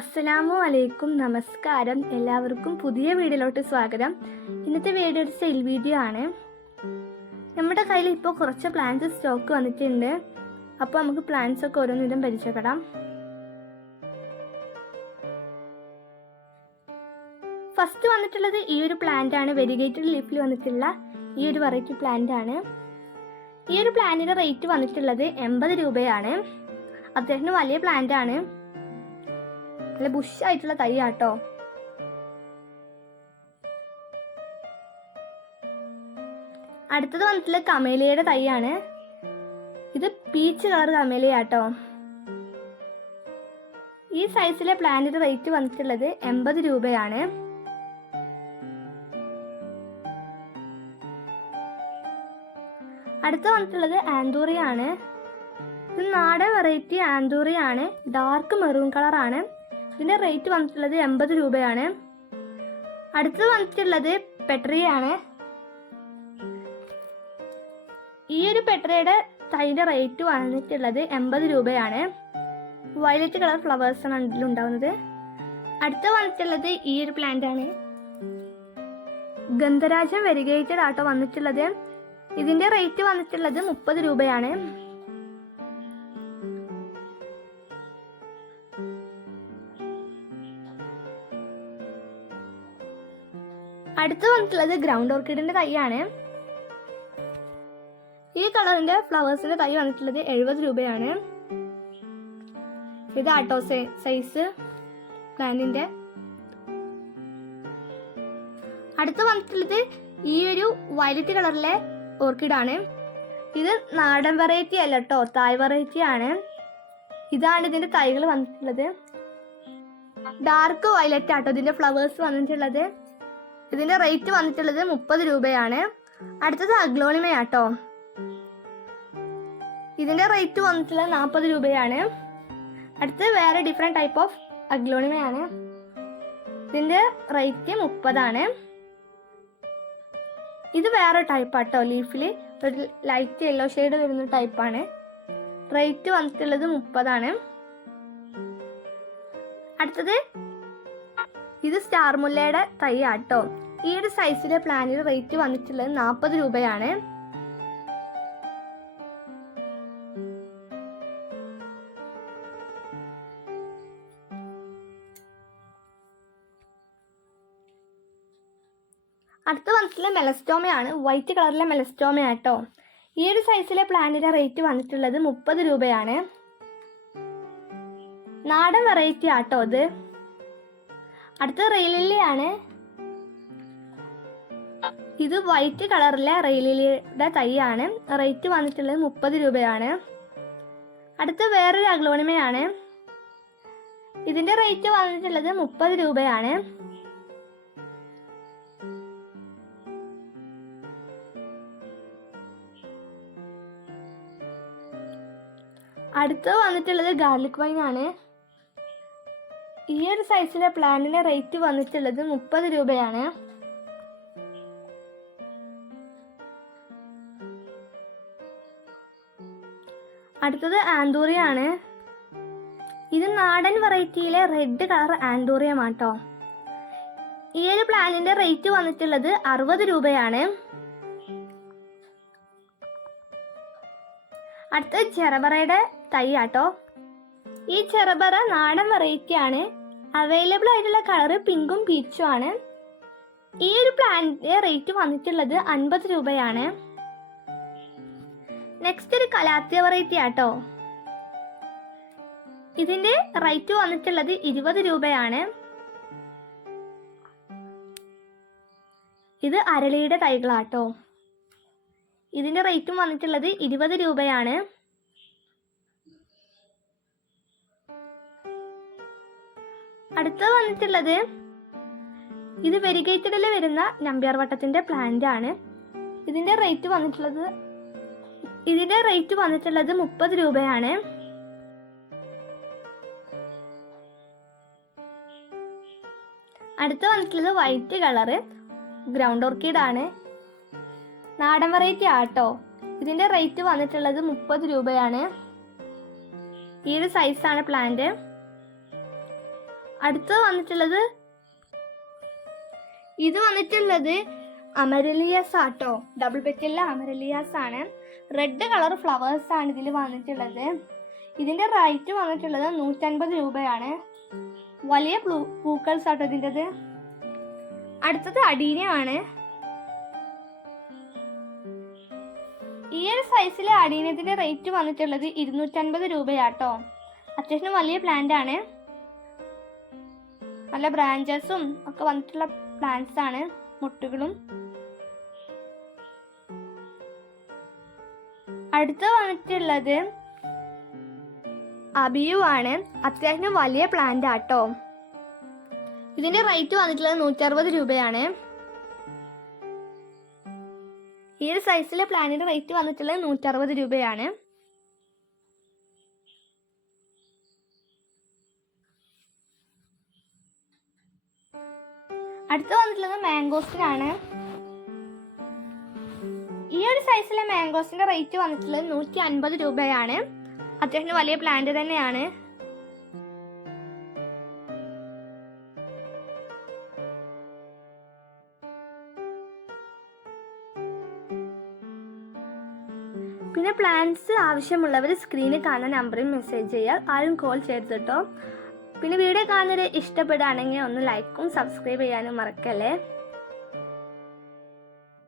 അസ്സലാമു അലൈക്കും നമസ്കാരം. എല്ലാവർക്കും പുതിയ വീഡിയോയിലോട്ട് സ്വാഗതം. ഇന്നത്തെ വീഡിയോ ഒരു സെയിൽ വീഡിയോ ആണ്. നമ്മുടെ കയ്യിൽ ഇപ്പോൾ കുറച്ച് പ്ലാന്റ്സ് സ്റ്റോക്ക് വന്നിട്ടുണ്ട്. അപ്പോൾ നമുക്ക് പ്ലാന്റ്സ് ഒക്കെ ഓരോന്നിലും പരിചയപ്പെടാം. ഫസ്റ്റ് വന്നിട്ടുള്ളത് ഈ ഒരു പ്ലാന്റ് ആണ്. വെരിഗേറ്റഡ് ലീഫിൽ വന്നിട്ടുള്ള ഈ ഒരു വെറൈറ്റി പ്ലാന്റ് ആണ്. ഈ ഒരു പ്ലാന്റിന്റെ റേറ്റ് വന്നിട്ടുള്ളത് എൺപത് രൂപയാണ്. അത്യാവശ്യം വലിയ പ്ലാന്റ് ആണ്. നല്ല ബുഷായിട്ടുള്ള തൈ ആട്ടോ അടുത്തത് വന്നിട്ടുള്ള കമേലിയയുടെ തൈയാണ്. ഇത് പീച്ച് കളർ കമേലിയാട്ടോ. ഈ സൈസിലെ പ്ലാന്റിന്റെ റേറ്റ് വന്നിട്ടുള്ളത് എൺപത് രൂപയാണ്. അടുത്ത വന്നിട്ടുള്ളത് ആന്തൂറിയാണ് ഇത് നാടൻ വെറൈറ്റി ആന്തൂറിയാണ് ഡാർക്ക് മെറൂൺ കളറാണ് ഇതിന്റെ റേറ്റ് വന്നിട്ടുള്ളത് എൺപത് രൂപയാണ്. അടുത്തത് വന്നിട്ടുള്ളത് പെട്രിയാണ്. ഈ ഒരു പെട്രയുടെ തൈന്റെ റേറ്റ് വന്നിട്ടുള്ളത് എൺപത് രൂപയാണ്. വയലറ്റ് കളർ ഫ്ലവേഴ്സ് ആണ് ഇതിലുണ്ടാവുന്നത് അടുത്ത വന്നിട്ടുള്ളത് ഈ ഒരു പ്ലാന്റ് ആണ്. ഗന്ധരാജം വെരിഗേറ്റഡ് ആട്ടോ വന്നിട്ടുള്ളത്. ഇതിന്റെ റേറ്റ് വന്നിട്ടുള്ളത് മുപ്പത് രൂപയാണ്. അടുത്ത് വന്നിട്ടുള്ളത് ഗ്രൗണ്ട് ഓർക്കിഡിന്റെ തൈയാണ്. ഈ കളറിന്റെ ഫ്ലവേഴ്സിന്റെ തൈ വന്നിട്ടുള്ളത് എഴുപത് രൂപയാണ്. ഇത് ആട്ടോ സൈസ് പ്ലാന്റിന്റെ അടുത്ത് വന്നിട്ടുള്ളത് ഈ ഒരു വയലറ്റ് കളറിലെ ഓർക്കിഡാണ് ഇത് നാടൻ വെറൈറ്റി അല്ല കേട്ടോ തായ് വെറൈറ്റി ആണ്. ഇതാണ് ഇതിന്റെ തൈകൾ വന്നിട്ടുള്ളത്. ഡാർക്ക് വയലറ്റ് ആട്ടോ ഇതിന്റെ ഫ്ലവേഴ്സ് വന്നിട്ടുള്ളത്. ഇതിന്റെ റേറ്റ് വന്നിട്ടുള്ളത് മുപ്പത് രൂപയാണ്. അടുത്തത് അഗ്ലോണിമയാട്ടോ. ഇതിന്റെ റേറ്റ് വന്നിട്ടുള്ളത് നാൽപ്പത് രൂപയാണ്. അടുത്തത് വേറെ ഡിഫറെന്റ് ടൈപ്പ് ഓഫ് അഗ്ലോണിമയാണ്. ഇതിന്റെ റേറ്റ് മുപ്പതാണ്. ഇത് വേറെ ടൈപ്പ് ആട്ടോ. ലീഫിൽ ഒരു ലൈറ്റ് യെല്ലോ ഷെയ്ഡ് വരുന്ന ടൈപ്പാണ് റേറ്റ് വന്നിട്ടുള്ളത് മുപ്പതാണ്. അടുത്തത് ഇത് സ്റ്റാർ മുല്ലയുടെ തൈ ആട്ടോ ഈ ഒരു സൈസിലെ പ്ലാനിന് റേറ്റ് വന്നിട്ടുള്ളത് നാൽപ്പത് രൂപയാണ്. അടുത്ത വന്നിട്ടുള്ള മെലസ്റ്റോമയാണ് വൈറ്റ് കളറിലെ മെലസ്റ്റോമ ആട്ടോ ഈ ഒരു സൈസിലെ പ്ലാന്റിന്റെ റേറ്റ് വന്നിട്ടുള്ളത് മുപ്പത് രൂപയാണ്. നാടൻ വെറൈറ്റി ആട്ടോ ഇത്. അടുത്ത റെയിലിലിയാണ്. ഇത് വൈറ്റ് കളറിലെ റെയിലിലിയുടെ തൈയാണ്. റേറ്റ് വന്നിട്ടുള്ളത് മുപ്പത് രൂപയാണ്. അടുത്ത വേറൊരു അഗ്ലോണിമയാണ്. ഇതിന്റെ റേറ്റ് വന്നിട്ടുള്ളത് മുപ്പത് രൂപയാണ്. അടുത്ത് വന്നിട്ടുള്ളത് ഗാർലിക് വൈൻ ആണ് ഈ ഒരു സൈസിലെ പ്ലാന്റിന് റേറ്റ് വന്നിട്ടുള്ളത് മുപ്പത് രൂപയാണ്. അടുത്തത് ആന്തൂറിയ ആണ്. ഇത് നാടൻ വെറൈറ്റിയിലെ റെഡ് കളർ ആന്തൂറിയം മാട്ടോ ഈ ഒരു പ്ലാനിന്റെ റേറ്റ് വന്നിട്ടുള്ളത് അറുപത് രൂപയാണ്. അടുത്തത് ചെറബറയുടെ തൈ ആട്ടോ. ഈ ചെറബറ നാടൻ വെറൈറ്റി ആണ്. അവൈലബിൾ ആയിട്ടുള്ള കളറ് പിങ്കും പീച്ചും ആണ്. ഈ ഒരു പ്ലാന്റിന്റെ റേറ്റ് വന്നിട്ടുള്ളത് അൻപത് രൂപയാണ്. നെക്സ്റ്റ് ഒരു കലാത്തിയ വെറൈറ്റി ആട്ടോ. ഇതിന്റെ റേറ്റ് വന്നിട്ടുള്ളത് ഇരുപത് രൂപയാണ്. ഇത് അരളിയുടെ തൈകളാട്ടോ. ഇതിന്റെ റേറ്റും വന്നിട്ടുള്ളത് ഇരുപത് രൂപയാണ്. അടുത്ത വന്നിട്ടുള്ളത് ഇത് വെരിഗേറ്റഡിൽ വരുന്ന നമ്പ്യാർ വട്ടത്തിന്റെ പ്ലാന്റ് ആണ്. ഇതിന്റെ റേറ്റ് വന്നിട്ടുള്ളത് ഇതിന്റെ റേറ്റ് വന്നിട്ടുള്ളത് മുപ്പത് രൂപയാണ്. അടുത്ത വന്നിട്ടുള്ളത് വൈറ്റ് കളറ് ഗ്രൗണ്ട് ഓർക്കിഡ് ആണ്. നാടൻ വെറൈറ്റി ആട്ടോ. ഇതിന്റെ റേറ്റ് വന്നിട്ടുള്ളത് മുപ്പത് രൂപയാണ്. ഈ ഒരു സൈസാണ് പ്ലാന്റ് അടുത്തത് വന്നിട്ടുള്ളത് ഇത് വന്നിട്ടുള്ളത് അമരലിയാസ് ആട്ടോ. ഡബിൾ പെറ്റിലെ അമരലിയാസ് ആണ്. റെഡ് കളർ ഫ്ലവേഴ്സ് ആണ് ഇതിൽ വന്നിട്ടുള്ളത്. ഇതിന്റെ റേറ്റ് വന്നിട്ടുള്ളത് നൂറ്റൻപത് രൂപയാണ്. വലിയ പ്ലൂ- പൂക്കൾസ് ആട്ടോ ഇതിന്റെത് അടുത്തത് അടീനയാണ് ഈ ഒരു സൈസിലെ അടീനത്തിന്റെ റേറ്റ് വന്നിട്ടുള്ളത് ഇരുന്നൂറ്റൻപത് രൂപയാട്ടോ. അത്യാവശ്യം വലിയ പ്ലാന്റ് ആണ്. നല്ല ബ്രാഞ്ചസും ഒക്കെ വന്നിട്ടുള്ള പ്ലാന്റ്സ് ആണ് മുട്ടുകളും. അടുത്ത് വന്നിട്ടുള്ളത് അബിയു ആണ്. അത്യാവശ്യം വലിയ പ്ലാന്റ് ആട്ടോ. ഇതിന്റെ റേറ്റ് വന്നിട്ടുള്ളത് നൂറ്ററുപത് രൂപയാണ്. ഈ ഒരു സൈസിലെ പ്ലാന്റിന്റെ റേറ്റ് വന്നിട്ടുള്ളത് നൂറ്ററുപത് രൂപയാണ്. അടുത്ത വന്നിട്ടുള്ളത് മാംഗോസ്റ്റിനാണ് ഈ ഒരു സൈസിലെ മാംഗോസിന്റെ റേറ്റ് വന്നിട്ടുള്ളത് നൂറ്റി അൻപത് രൂപയാണ്. അത്യാവശ്യം വലിയ പ്ലാന്റ് തന്നെയാണ്. പിന്നെ പ്ലാന്റ്സ് ആവശ്യമുള്ളവർ സ്ക്രീനിൽ കാണുന്ന നമ്പറിൽ മെസ്സേജ് ചെയ്യുക ആരും കോൾ ചെയ്തിട്ടോ പിന്നെ വീഡിയോ കാണുന്നത് ഇഷ്ടപ്പെടുകയാണെങ്കിൽ ഒന്ന് ലൈക്കും സബ്സ്ക്രൈബ് ചെയ്യാനും മറക്കല്ലേ?